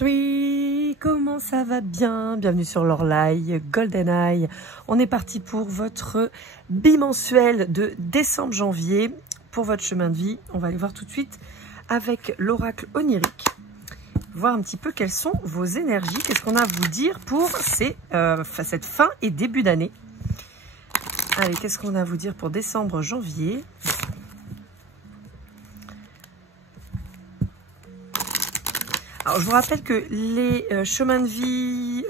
Oui, comment ça va bien? Bienvenue sur Lorelai GoldenEye. On est parti pour votre bimensuel de décembre-janvier. Pour votre chemin de vie, on va aller voir tout de suite avec l'oracle onirique. Voir un petit peu quelles sont vos énergies. Qu'est-ce qu'on a à vous dire pour cette fin et début d'année. Allez, qu'est-ce qu'on a à vous dire pour décembre-janvier? Alors, je vous rappelle que les chemins de vie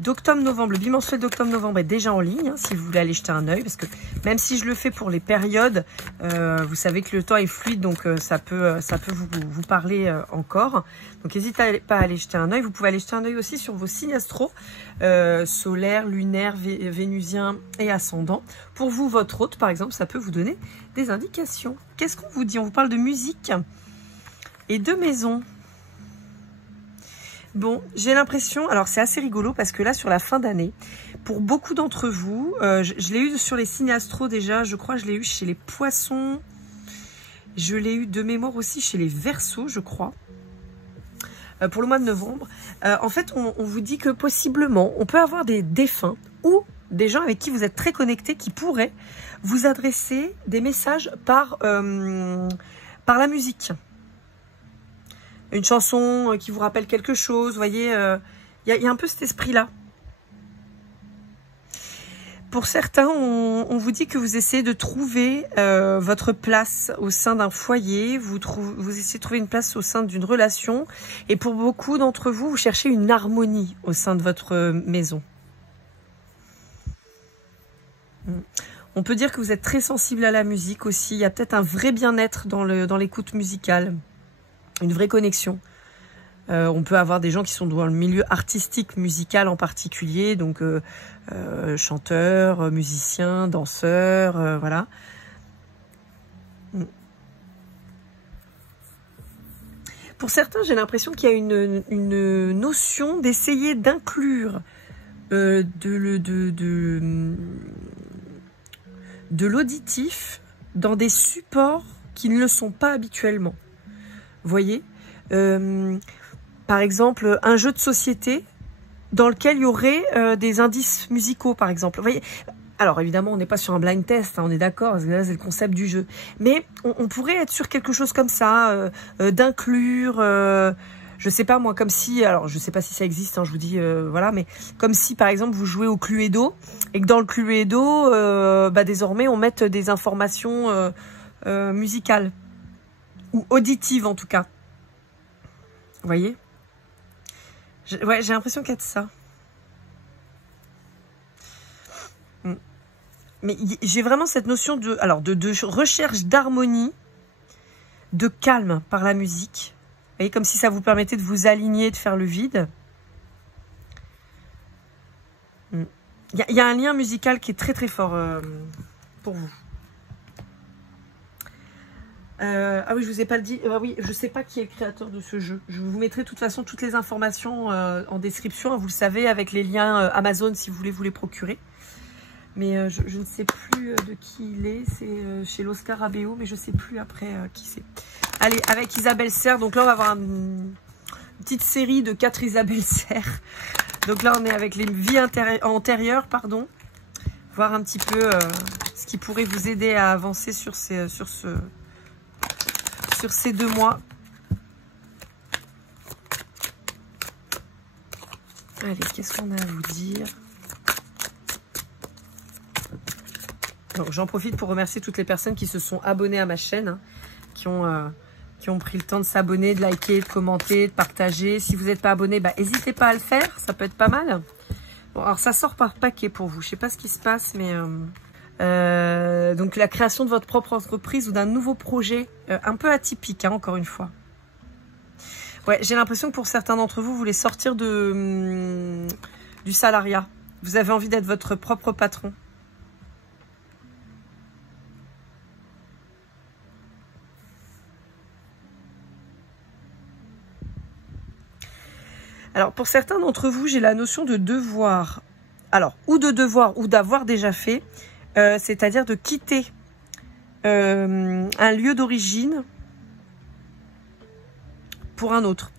d'octobre-novembre, le bimensuel d'octobre-novembre est déjà en ligne, hein, si vous voulez aller jeter un œil, parce que même si je le fais pour les périodes, vous savez que le temps est fluide, donc ça peut vous parler encore. Donc, n'hésitez pas à aller jeter un œil. Vous pouvez aller jeter un œil aussi sur vos signes astro, solaire, lunaire, vénusien et ascendant. Pour vous, votre hôte, par exemple, ça peut vous donner des indications. Qu'est-ce qu'on vous dit? On vous parle de musique et de maison. Bon, j'ai l'impression, alors c'est assez rigolo parce que là, sur la fin d'année, pour beaucoup d'entre vous, je l'ai eu sur les signes astro déjà, je crois que je l'ai eu chez les poissons, je l'ai eu de mémoire aussi chez les verseaux, je crois, pour le mois de novembre. En fait, on vous dit que possiblement, on peut avoir des défunts ou des gens avec qui vous êtes très connectés qui pourraient vous adresser des messages par la musique. Une chanson qui vous rappelle quelque chose, vous voyez, y a un peu cet esprit-là. Pour certains, on vous dit que vous essayez de trouver votre place au sein d'un foyer, vous essayez de trouver une place au sein d'une relation, et pour beaucoup d'entre vous, vous cherchez une harmonie au sein de votre maison. On peut dire que vous êtes très sensible à la musique aussi, il y a peut-être un vrai bien-être dans l'écoute musicale. Une vraie connexion. On peut avoir des gens qui sont dans le milieu artistique, musical en particulier, donc chanteurs, musiciens, danseurs, voilà. Pour certains, j'ai l'impression qu'il y a une notion d'essayer d'inclure de l'auditif dans des supports qui ne le sont pas habituellement. Vous voyez, par exemple, un jeu de société dans lequel il y aurait des indices musicaux, par exemple. Vous voyez, alors évidemment, on n'est pas sur un blind test, hein, on est d'accord, c'est le concept du jeu. Mais on pourrait être sur quelque chose comme ça, d'inclure, je sais pas moi, comme si, alors je sais pas si ça existe, hein, je vous dis, voilà, mais comme si par exemple vous jouez au Cluedo et que dans le Cluedo, désormais on mette des informations musicales. Ou auditive en tout cas. Vous voyez? Ouais, j'ai l'impression qu'il y a de ça. Mais j'ai vraiment cette notion de recherche d'harmonie, de calme par la musique. Vous voyez, comme si ça vous permettait de vous aligner, de faire le vide. Il y a un lien musical qui est très très fort pour vous. Ah oui, je vous ai pas le dit. Oui, je sais pas qui est le créateur de ce jeu. Je vous mettrai de toute façon toutes les informations en description. Vous le savez, avec les liens Amazon si vous voulez vous les procurer. Mais je ne sais plus de qui il est. C'est chez l'Oscar Abeo, mais je sais plus après qui c'est. Allez, avec Isabelle Serre. Donc là, on va avoir une petite série de 4 Isabelle Serre. Donc là, on est avec les vies antérieures, pardon. Voir un petit peu ce qui pourrait vous aider à avancer sur ces 2 mois. Allez, qu'est-ce qu'on a à vous dire? Donc, j'en profite pour remercier toutes les personnes qui se sont abonnées à ma chaîne, hein, qui ont pris le temps de s'abonner, de liker, de commenter, de partager. Si vous n'êtes pas abonné, n'hésitez pas à le faire, ça peut être pas mal. Bon, alors ça sort par paquet pour vous. Je sais pas ce qui se passe, mais donc la création de votre propre entreprise ou d'un nouveau projet un peu atypique, hein, encore une fois. Ouais, j'ai l'impression que pour certains d'entre vous, vous voulez sortir du salariat. Vous avez envie d'être votre propre patron. Alors, pour certains d'entre vous, j'ai la notion de devoir. Alors, ou de devoir, ou d'avoir déjà fait. C'est-à-dire de quitter un lieu d'origine pour un autre.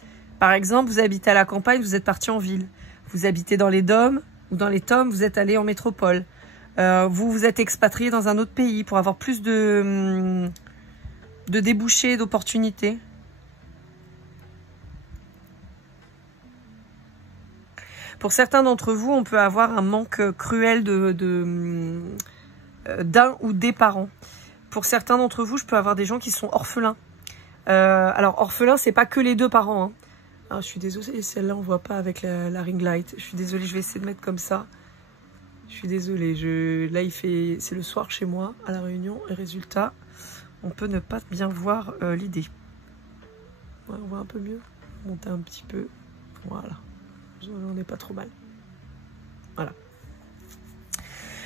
Par exemple, vous habitez à la campagne, vous êtes parti en ville. Vous habitez dans les DOM ou dans les TOM, vous êtes allé en métropole. Vous vous êtes expatrié dans un autre pays pour avoir plus de débouchés, d'opportunités. Pour certains d'entre vous, on peut avoir un manque cruel d'un ou des parents. Pour certains d'entre vous, je peux avoir des gens qui sont orphelins. Alors, orphelin, c'est pas que les deux parents. Hein. Alors, je suis désolée, celle-là, on voit pas avec la ring light. Je suis désolée, je vais essayer de mettre comme ça. Je suis désolée. Là, c'est le soir chez moi, à la Réunion. Et résultat, on peut ne pas bien voir l'idée. Ouais, on voit un peu mieux. Monter un petit peu. Voilà. On n'est pas trop mal. Voilà.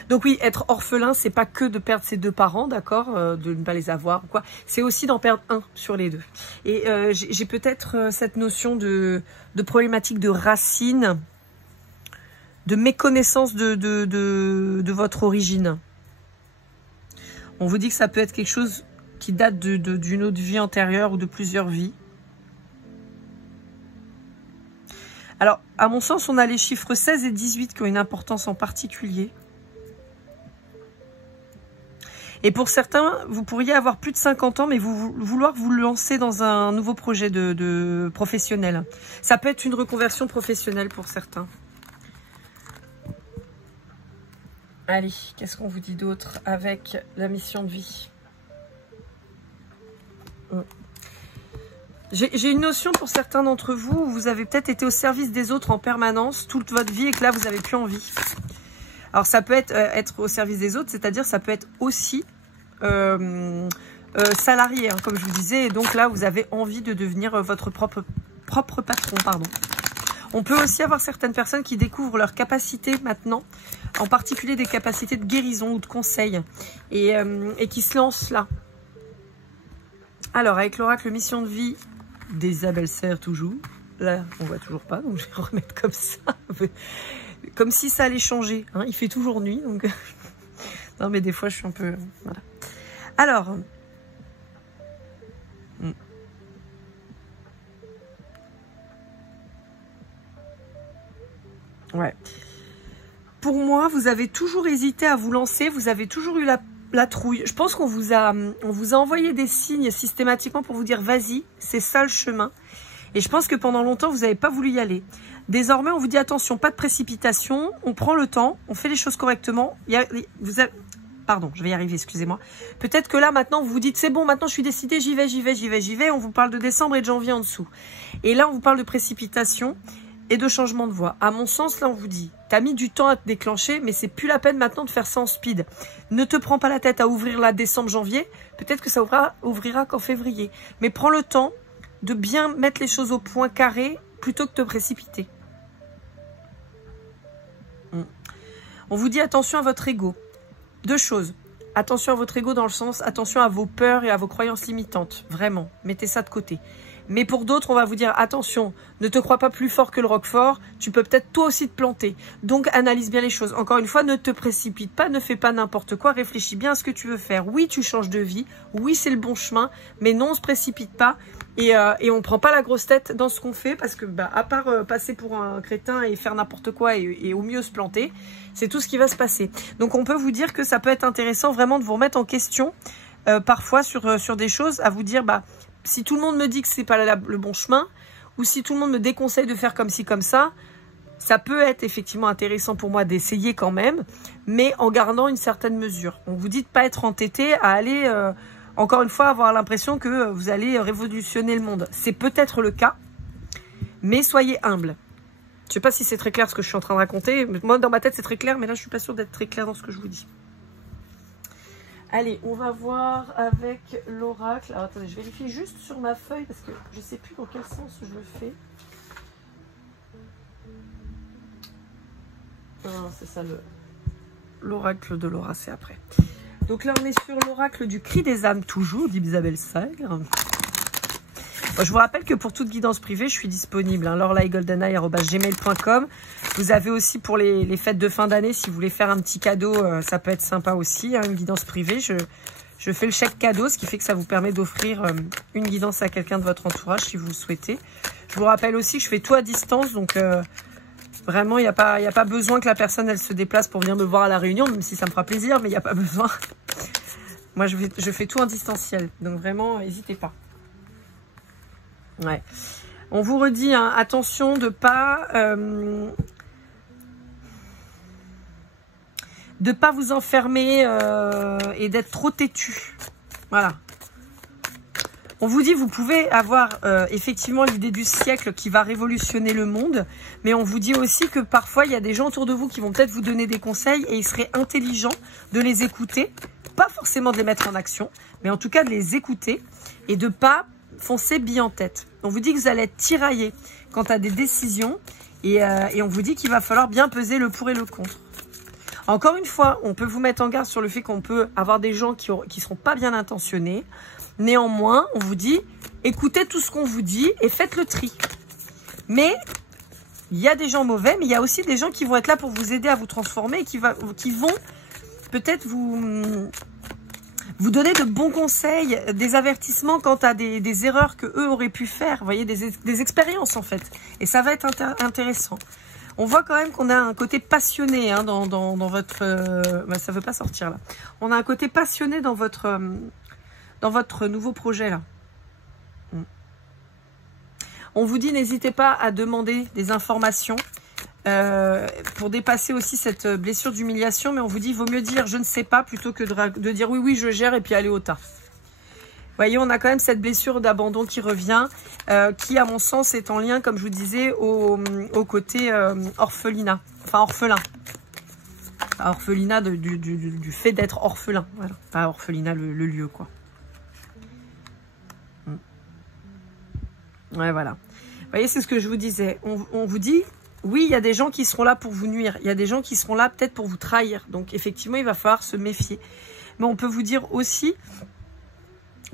Donc oui, être orphelin, c'est pas que de perdre ses deux parents, d'accord, de ne pas les avoir ou quoi. C'est aussi d'en perdre un sur les deux. Et j'ai peut-être cette notion de problématique de racine, de méconnaissance de votre origine. On vous dit que ça peut être quelque chose qui date d'une autre vie antérieure ou de plusieurs vies. Alors, à mon sens, on a les chiffres 16 et 18 qui ont une importance en particulier. Et pour certains, vous pourriez avoir plus de 50 ans, mais vouloir vous lancer dans un nouveau projet de professionnel. Ça peut être une reconversion professionnelle pour certains. Allez, qu'est-ce qu'on vous dit d'autre avec la mission de vie? J'ai une notion pour certains d'entre vous où vous avez peut-être été au service des autres en permanence toute votre vie et que là, vous n'avez plus envie. Alors, ça peut être au service des autres, c'est-à-dire ça peut être aussi salarié, hein, comme je vous disais. Et donc là, vous avez envie de devenir votre propre patron, pardon. On peut aussi avoir certaines personnes qui découvrent leurs capacités maintenant, en particulier des capacités de guérison ou de conseil, et qui se lancent là. Alors, avec l'oracle mission de vie d'Isabelle Serre, toujours. Là, on voit toujours pas, donc je vais remettre comme ça. Comme si ça allait changer. Hein. Il fait toujours nuit, donc... Non, mais des fois, je suis un peu... Voilà. Alors... Ouais. Pour moi, vous avez toujours hésité à vous lancer. Vous avez toujours eu la trouille. Je pense qu'on vous a envoyé des signes systématiquement pour vous dire « Vas-y, c'est ça le chemin ». Et je pense que pendant longtemps, vous n'avez pas voulu y aller. Désormais, on vous dit attention, pas de précipitation, on prend le temps, on fait les choses correctement. Pardon, je vais y arriver, excusez-moi. Peut-être que là, maintenant, vous vous dites, c'est bon, maintenant je suis décidée, j'y vais. On vous parle de décembre et de janvier en dessous. Et là, on vous parle de précipitation et de changement de voie. À mon sens, là, on vous dit, t'as mis du temps à te déclencher, mais c'est plus la peine maintenant de faire ça en speed. Ne te prends pas la tête à ouvrir là décembre, janvier. Peut-être que ça ouvrira qu'en février. Mais prends le temps de bien mettre les choses au point carré plutôt que de te précipiter. On vous dit attention à votre ego. Deux choses. Attention à votre ego dans le sens, attention à vos peurs et à vos croyances limitantes. Vraiment, mettez ça de côté. Mais pour d'autres, on va vous dire attention, ne te crois pas plus fort que le roquefort, tu peux peut-être toi aussi te planter. Donc analyse bien les choses. Encore une fois, ne te précipite pas, ne fais pas n'importe quoi, réfléchis bien à ce que tu veux faire. Oui, tu changes de vie, oui, c'est le bon chemin, mais non, on se précipite pas et on prend pas la grosse tête dans ce qu'on fait parce que à part passer pour un crétin et faire n'importe quoi et au mieux se planter, c'est tout ce qui va se passer. Donc on peut vous dire que ça peut être intéressant vraiment de vous remettre en question parfois sur des choses, à vous dire si tout le monde me dit que c'est pas le bon chemin, ou si tout le monde me déconseille de faire comme ci, comme ça peut être effectivement intéressant pour moi d'essayer quand même, mais en gardant une certaine mesure. On vous dit de pas être entêté à aller, encore une fois, avoir l'impression que vous allez révolutionner le monde. C'est peut-être le cas, mais soyez humble. Je sais pas si c'est très clair ce que je suis en train de raconter. Moi, dans ma tête, c'est très clair, mais là, je suis pas sûre d'être très claire dans ce que je vous dis. Allez, on va voir avec l'oracle. Alors, attendez, je vérifie juste sur ma feuille parce que je ne sais plus dans quel sens je le fais. Non, c'est ça l'oracle de Laura, c'est après. Donc là, on est sur l'oracle du cri des âmes, toujours, d'Isabelle Serre. Je vous rappelle que pour toute guidance privée, je suis disponible. lorlaigoldeneye@gmail.com. Vous avez aussi pour les fêtes de fin d'année, si vous voulez faire un petit cadeau, ça peut être sympa aussi, hein, une guidance privée. Je fais le chèque cadeau, ce qui fait que ça vous permet d'offrir une guidance à quelqu'un de votre entourage si vous le souhaitez. Je vous rappelle aussi que je fais tout à distance, donc vraiment, il n'y a pas besoin que la personne elle se déplace pour venir me voir à la réunion, même si ça me fera plaisir, mais il n'y a pas besoin. Moi, je fais tout en distanciel, donc vraiment, n'hésitez pas. Ouais. On vous redit, hein, attention de pas vous enfermer et d'être trop têtu. Voilà. On vous dit, vous pouvez avoir effectivement l'idée du siècle qui va révolutionner le monde, mais on vous dit aussi que parfois, il y a des gens autour de vous qui vont peut-être vous donner des conseils et il serait intelligent de les écouter, pas forcément de les mettre en action, mais en tout cas de les écouter et de pas foncer bille en tête. On vous dit que vous allez être tiraillé quant à des décisions et on vous dit qu'il va falloir bien peser le pour et le contre. Encore une fois, on peut vous mettre en garde sur le fait qu'on peut avoir des gens qui seront pas bien intentionnés. Néanmoins, on vous dit, écoutez tout ce qu'on vous dit et faites le tri. Mais il y a des gens mauvais, mais il y a aussi des gens qui vont être là pour vous aider à vous transformer et qui vont peut-être vous donner de bons conseils, des avertissements quant à des erreurs que eux auraient pu faire. Vous voyez, des expériences en fait. Et ça va être intéressant. On voit quand même qu'on a un côté passionné hein, dans votre... ça ne veut pas sortir là. On a un côté passionné dans votre nouveau projet là. On vous dit, n'hésitez pas à demander des informations pour dépasser aussi cette blessure d'humiliation. Mais on vous dit, il vaut mieux dire je ne sais pas plutôt que de dire oui, je gère et puis aller au tas. Vous voyez, on a quand même cette blessure d'abandon qui revient, qui, à mon sens, est en lien, comme je vous disais, au côté orphelinat. Enfin, orphelin. Orphelinat du fait d'être orphelin. Voilà. Pas orphelinat, le lieu, quoi. Ouais, voilà. Vous voyez, c'est ce que je vous disais. On vous dit, oui, il y a des gens qui seront là pour vous nuire. Il y a des gens qui seront là peut-être pour vous trahir. Donc, effectivement, il va falloir se méfier. Mais on peut vous dire aussi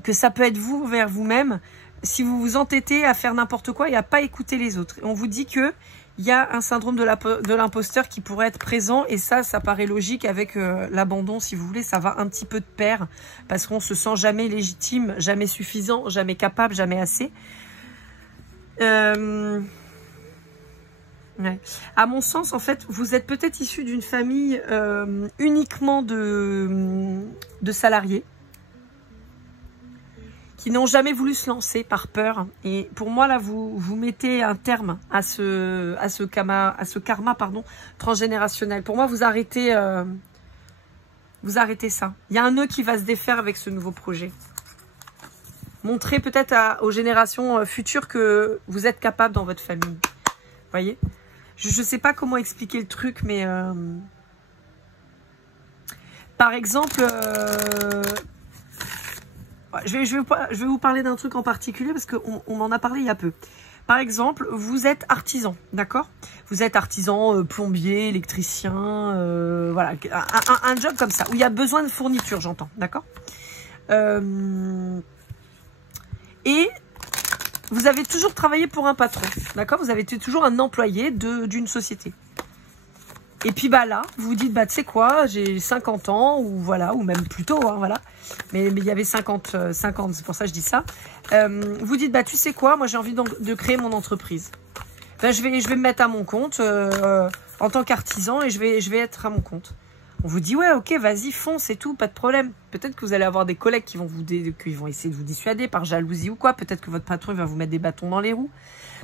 que ça peut être vous vers vous-même si vous vous entêtez à faire n'importe quoi et à pas écouter les autres. Et on vous dit que il y a un syndrome de l'imposteur qui pourrait être présent et ça paraît logique avec l'abandon, si vous voulez, ça va un petit peu de pair parce qu'on se sent jamais légitime, jamais suffisant, jamais capable, jamais assez. Ouais. À mon sens, en fait, vous êtes peut-être issu d'une famille uniquement de salariés qui n'ont jamais voulu se lancer par peur. Et pour moi, là, vous mettez un terme à ce karma transgénérationnel. Pour moi, vous arrêtez ça. Il y a un nœud qui va se défaire avec ce nouveau projet. Montrez peut-être aux générations futures que vous êtes capable dans votre famille. Vous voyez ? Je ne sais pas comment expliquer le truc, mais... par exemple... Je vais vous parler d'un truc en particulier parce qu'on en a parlé il y a peu. Par exemple, vous êtes artisan, d'accord? Vous êtes artisan, plombier, électricien, voilà, un job comme ça, où il y a besoin de fourniture, j'entends, d'accord? Et vous avez toujours travaillé pour un patron, d'accord? Vous avez été toujours un employé d'une société. Et puis bah là, vous vous dites, bah tu sais quoi, j'ai 50 ans, ou voilà, ou même plus tôt, hein, voilà. Mais il y avait 50, c'est pour ça que je dis ça. Vous dites, bah tu sais quoi, moi j'ai envie de créer mon entreprise. Ben, je vais me mettre à mon compte en tant qu'artisan et je vais être à mon compte. On vous dit, ouais, ok, vas-y, fonce et tout, pas de problème. Peut-être que vous allez avoir des collègues qui vont essayer de vous dissuader par jalousie ou quoi. Peut-être que votre patron il va vous mettre des bâtons dans les roues.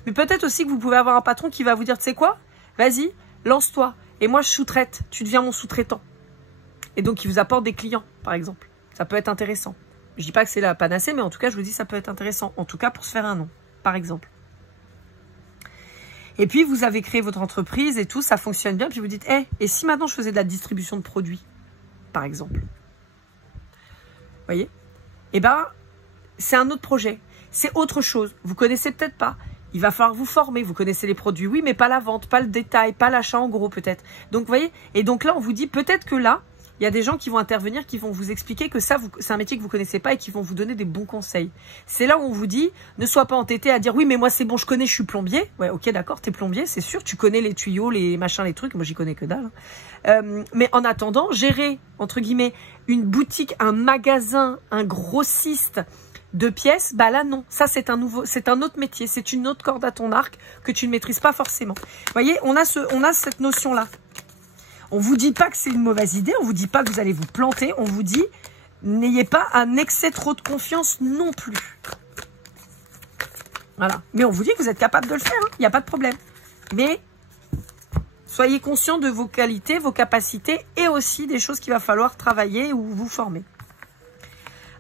Mais peut-être aussi que vous pouvez avoir un patron qui va vous dire, tu sais quoi, vas-y, lance-toi. Et moi, je sous-traite. Tu deviens mon sous-traitant. Et donc, il vous apporte des clients, par exemple. Ça peut être intéressant. Je dis pas que c'est la panacée, mais en tout cas, je vous dis ça peut être intéressant. En tout cas, pour se faire un nom, par exemple. Et puis, vous avez créé votre entreprise et tout, ça fonctionne bien. Puis vous dites, hey, et si maintenant je faisais de la distribution de produits, par exemple? Vous voyez? Eh ben, c'est un autre projet. C'est autre chose. Vous connaissez peut-être pas. Il va falloir vous former. Vous connaissez les produits, oui, mais pas la vente, pas le détail, pas l'achat en gros peut-être. Donc, vous voyez? Et donc là, on vous dit peut-être que là, il y a des gens qui vont intervenir, qui vont vous expliquer que ça, c'est un métier que vous connaissez pas et qui vont vous donner des bons conseils. C'est là où on vous dit, ne sois pas entêté à dire, oui, mais moi c'est bon, je connais, je suis plombier. Ouais, ok, d'accord, t'es plombier, c'est sûr, tu connais les tuyaux, les machins, les trucs, moi j'y connais que dalle. Mais en attendant, gérer, entre guillemets, une boutique, un magasin, un grossiste de pièces, bah là non, ça c'est un autre métier, c'est une autre corde à ton arc que tu ne maîtrises pas forcément. Vous voyez, on a cette notion-là. On vous dit pas que c'est une mauvaise idée, on vous dit pas que vous allez vous planter, on vous dit n'ayez pas un excès trop de confiance non plus. Voilà. Mais on vous dit que vous êtes capable de le faire, il n'y a pas de problème. Mais soyez conscient de vos qualités, vos capacités et aussi des choses qu'il va falloir travailler ou vous former.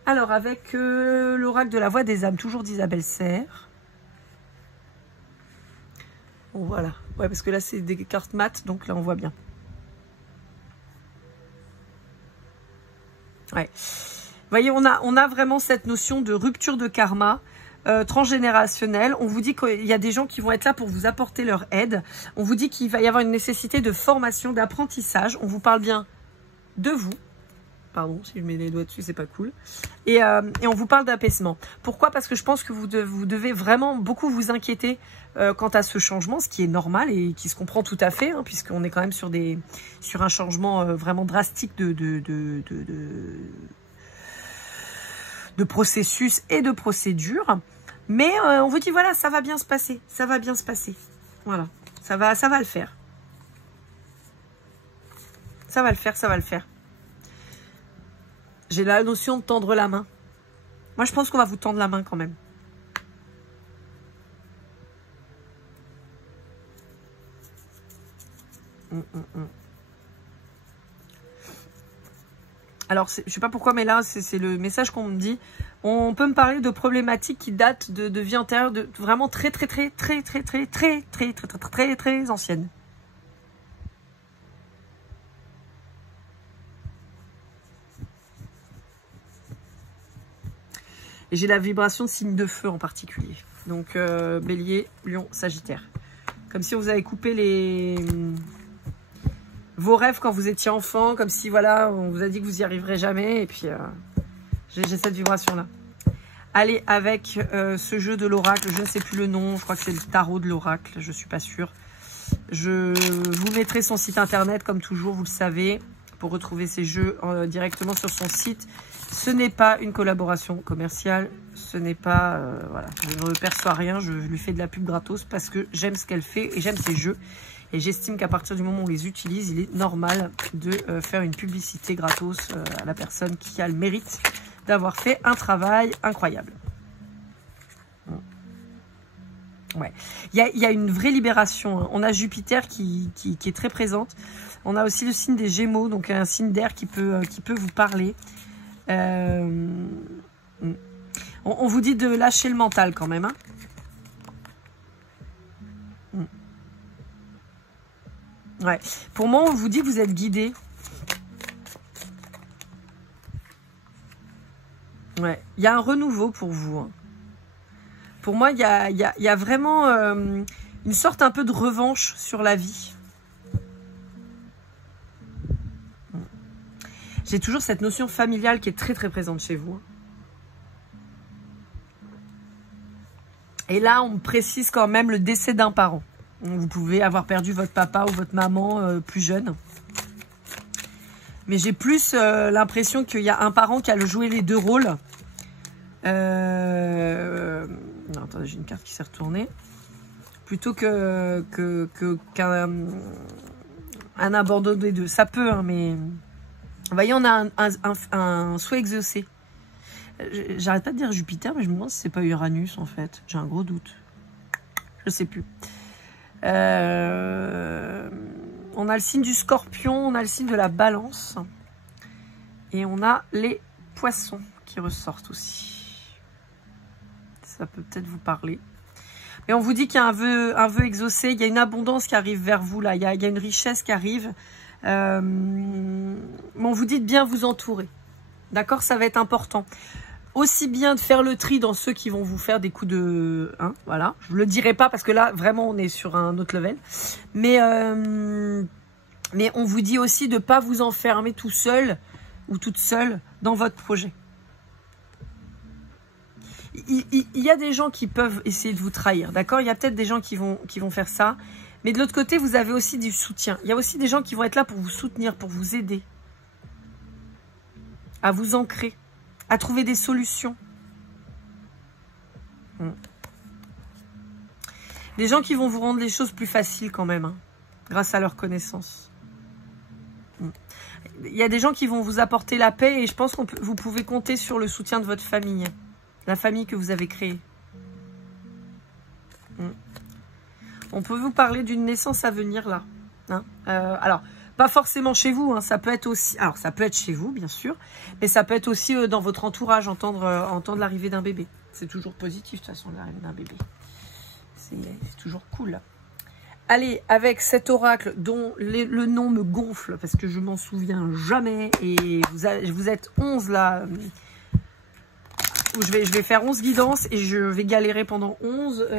Alors, avec l'oracle de la voix des âmes, toujours d'Isabelle Serre. Bon, voilà. Ouais, parce que là, c'est des cartes mat, donc là, on voit bien. Ouais. Vous voyez, on a vraiment cette notion de rupture de karma transgénérationnel. On vous dit qu'il y a des gens qui vont être là pour vous apporter leur aide. On vous dit qu'il va y avoir une nécessité de formation, d'apprentissage. On vous parle bien de vous. Pardon, si je mets les doigts dessus, c'est pas cool. Et on vous parle d'apaisement. Pourquoi? Parce que je pense que vous devez vraiment beaucoup vous inquiéter quant à ce changement, ce qui est normal et qui se comprend tout à fait, hein, puisqu'on est quand même sur un changement vraiment drastique de processus et de procédure. Mais on vous dit, voilà, ça va bien se passer. Ça va bien se passer. Voilà, ça va le faire. Ça va le faire, ça va le faire. J'ai la notion de tendre la main. Moi, je pense qu'on va vous tendre la main quand même. Alors, je ne sais pas pourquoi, mais là, c'est le message qu'on me dit. On peut me parler de problématiques qui datent de vie antérieure, de vraiment très anciennes. Et j'ai la vibration de signe de feu en particulier. Donc, Bélier, Lion, Sagittaire. Comme si on vous avait coupé vos rêves quand vous étiez enfant. Comme si, voilà, on vous a dit que vous n'y arriverez jamais. Et puis, j'ai cette vibration-là. Allez, avec ce jeu de l'oracle. Je ne sais plus le nom. Je crois que c'est le tarot de l'oracle. Je ne suis pas sûre. Je vous mettrai son site internet, comme toujours, vous le savez, pour retrouver ces jeux directement sur son site. Ce n'est pas une collaboration commerciale, ce n'est pas... voilà, je ne perçois rien, je lui fais de la pub gratos parce que j'aime ce qu'elle fait et j'aime ses jeux. Et j'estime qu'à partir du moment où on les utilise, il est normal de faire une publicité gratos à la personne qui a le mérite d'avoir fait un travail incroyable. Ouais. Il y a une vraie libération. On a Jupiter qui est très présente. On a aussi le signe des Gémeaux, donc un signe d'air qui peut vous parler. On vous dit de lâcher le mental quand même. Hein. Ouais. Pour moi, on vous dit que vous êtes guidé. Ouais. Il y a un renouveau pour vous. Hein. Pour moi, il y a vraiment une sorte un peu de revanche sur la vie. J'ai toujours cette notion familiale qui est très présente chez vous. Et là, on me précise quand même le décès d'un parent. Vous pouvez avoir perdu votre papa ou votre maman plus jeune. Mais j'ai plus l'impression qu'il y a un parent qui a joué les deux rôles. Non, attendez, j'ai une carte qui s'est retournée. Plutôt qu'un abandon des deux. Ça peut, hein, mais... Vous voyez, on a un souhait exaucé. J'arrête pas de dire Jupiter, mais je me demande si c'est pas Uranus, en fait. J'ai un gros doute. Je sais plus. On a le signe du Scorpion, on a le signe de la Balance. Et on a les Poissons qui ressortent aussi. Ça peut peut-être vous parler. Mais on vous dit qu'il y a un vœu exaucé, il y a une abondance qui arrive vers vous, là. Il y a une richesse qui arrive. Mais on vous dit de bien vous entourer. D'accord, ça va être important. Aussi bien de faire le tri dans ceux qui vont vous faire des coups de... Hein, voilà. Je ne le dirai pas parce que là, vraiment, on est sur un autre level. Mais Mais on vous dit aussi de ne pas vous enfermer tout seul ou toute seule dans votre projet. Il y a des gens qui peuvent essayer de vous trahir, d'accord? Il y a peut-être des gens qui vont faire ça. Mais de l'autre côté, vous avez aussi du soutien. Il y a aussi des gens qui vont être là pour vous soutenir, pour vous aider. À vous ancrer, à trouver des solutions. Des gens qui vont vous rendre les choses plus faciles quand même, hein, grâce à leur connaissance. Il y a des gens qui vont vous apporter la paix et je pense que vous pouvez compter sur le soutien de votre famille. La famille que vous avez créée. On peut vous parler d'une naissance à venir là. Hein, alors, pas forcément chez vous, hein, ça peut être aussi... Alors, ça peut être chez vous, bien sûr, mais ça peut être aussi dans votre entourage, entendre l'arrivée d'un bébé. C'est toujours positif, de toute façon, l'arrivée d'un bébé. C'est toujours cool. Allez, avec cet oracle dont le nom me gonfle, parce que je m'en souviens jamais, et vous êtes 11 là... Où je vais faire 11 guidances et je vais galérer pendant 11.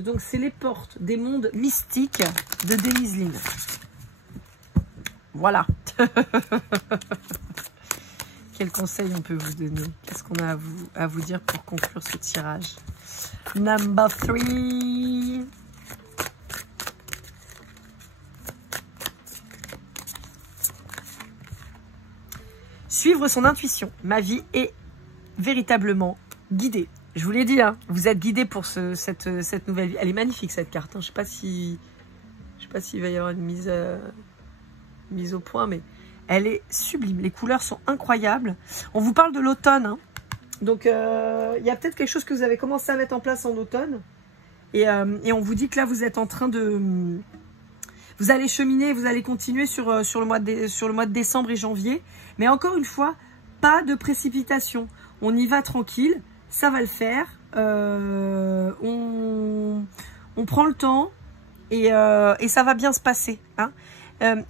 Donc, c'est les portes des mondes mystiques de Denise Linn. Voilà. Quel conseil on peut vous donner? Qu'est-ce qu'on a à vous dire pour conclure ce tirage? Number 3. Suivre son intuition. Ma vie est véritablement guidée. Je vous l'ai dit, hein, vous êtes guidé pour cette nouvelle vie. Elle est magnifique cette carte. Hein. Je sais pas s'il va y avoir une mise au point, mais elle est sublime. Les couleurs sont incroyables. On vous parle de l'automne. Hein. Donc, il y a peut-être quelque chose que vous avez commencé à mettre en place en automne. Et on vous dit que là, vous êtes en train de... Vous allez cheminer, vous allez continuer sur le mois de décembre et janvier. Mais encore une fois, pas de précipitation. On y va tranquille, ça va le faire. On prend le temps et ça va bien se passer. Hein.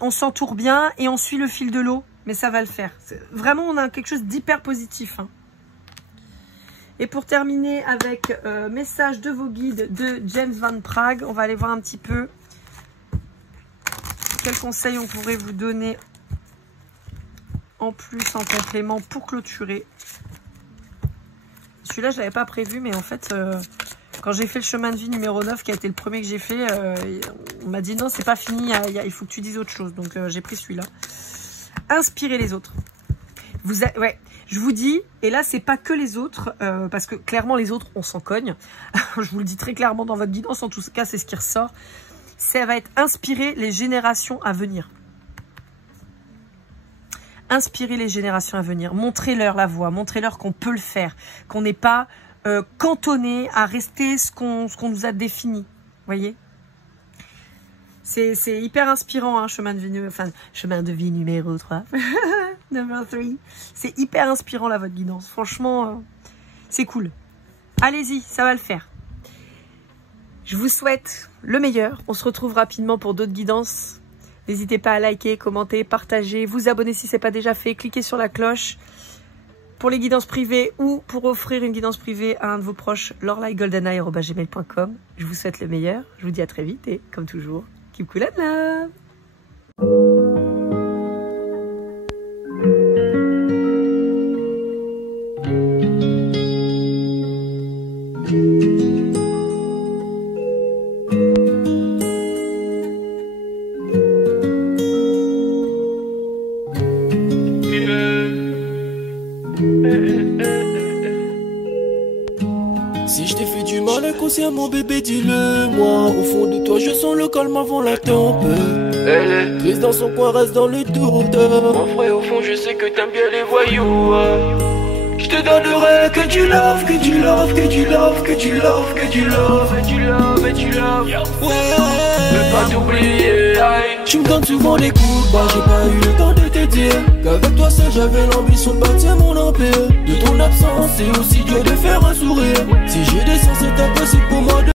On s'entoure bien et on suit le fil de l'eau, mais ça va le faire. Vraiment, on a quelque chose d'hyper positif. Hein. Et pour terminer avec message de vos guides de James Van Praagh, on va aller voir un petit peu quels conseils on pourrait vous donner en plus, en complément, pour clôturer. Celui-là, je ne l'avais pas prévu, mais en fait, quand j'ai fait le chemin de vie numéro 9, qui a été le premier que j'ai fait, on m'a dit non, c'est pas fini, il faut que tu dises autre chose. Donc, j'ai pris celui-là. Inspirez les autres. Ouais, je vous dis, et là, c'est pas que les autres, parce que clairement, les autres, on s'en cogne. Je vous le dis très clairement dans votre guidance, en tout cas, c'est ce qui ressort. Ça va être inspirer les générations à venir. Inspirer les générations à venir, montrez-leur la voie, montrez-leur qu'on peut le faire, qu'on n'est pas cantonné à rester ce qu'on nous a défini, voyez. C'est hyper inspirant, hein, chemin de vie numéro 3, number 3. C'est hyper inspirant là, votre guidance, franchement, c'est cool. Allez-y, ça va le faire. Je vous souhaite le meilleur, on se retrouve rapidement pour d'autres guidances. N'hésitez pas à liker, commenter, partager, vous abonner si ce n'est pas déjà fait, cliquez sur la cloche pour les guidances privées ou pour offrir une guidance privée à un de vos proches, lorlaigoldeneye@gmail.com. Je vous souhaite le meilleur, je vous dis à très vite et comme toujours, keep cool and love. Si je t'ai fait du mal inconsciemment bébé dis-le moi. Au fond de toi je sens le calme avant la tempête. Elle est triste dans son coin, reste dans le doute. Mon frère au fond je sais que t'aimes bien les voyous. Je te donnerai que du love, que du love, que du love, que du love, que du love, et du love, et du love. Ouais, ne pas t'oublier. Tu me donnes souvent des coups de barre, j'ai pas eu le temps de te dire qu'avec toi seul j'avais l'ambition de bâtir mon empire. De ton absence c'est aussi dur de faire un sourire. Si j'ai des sens c'est impossible pour moi de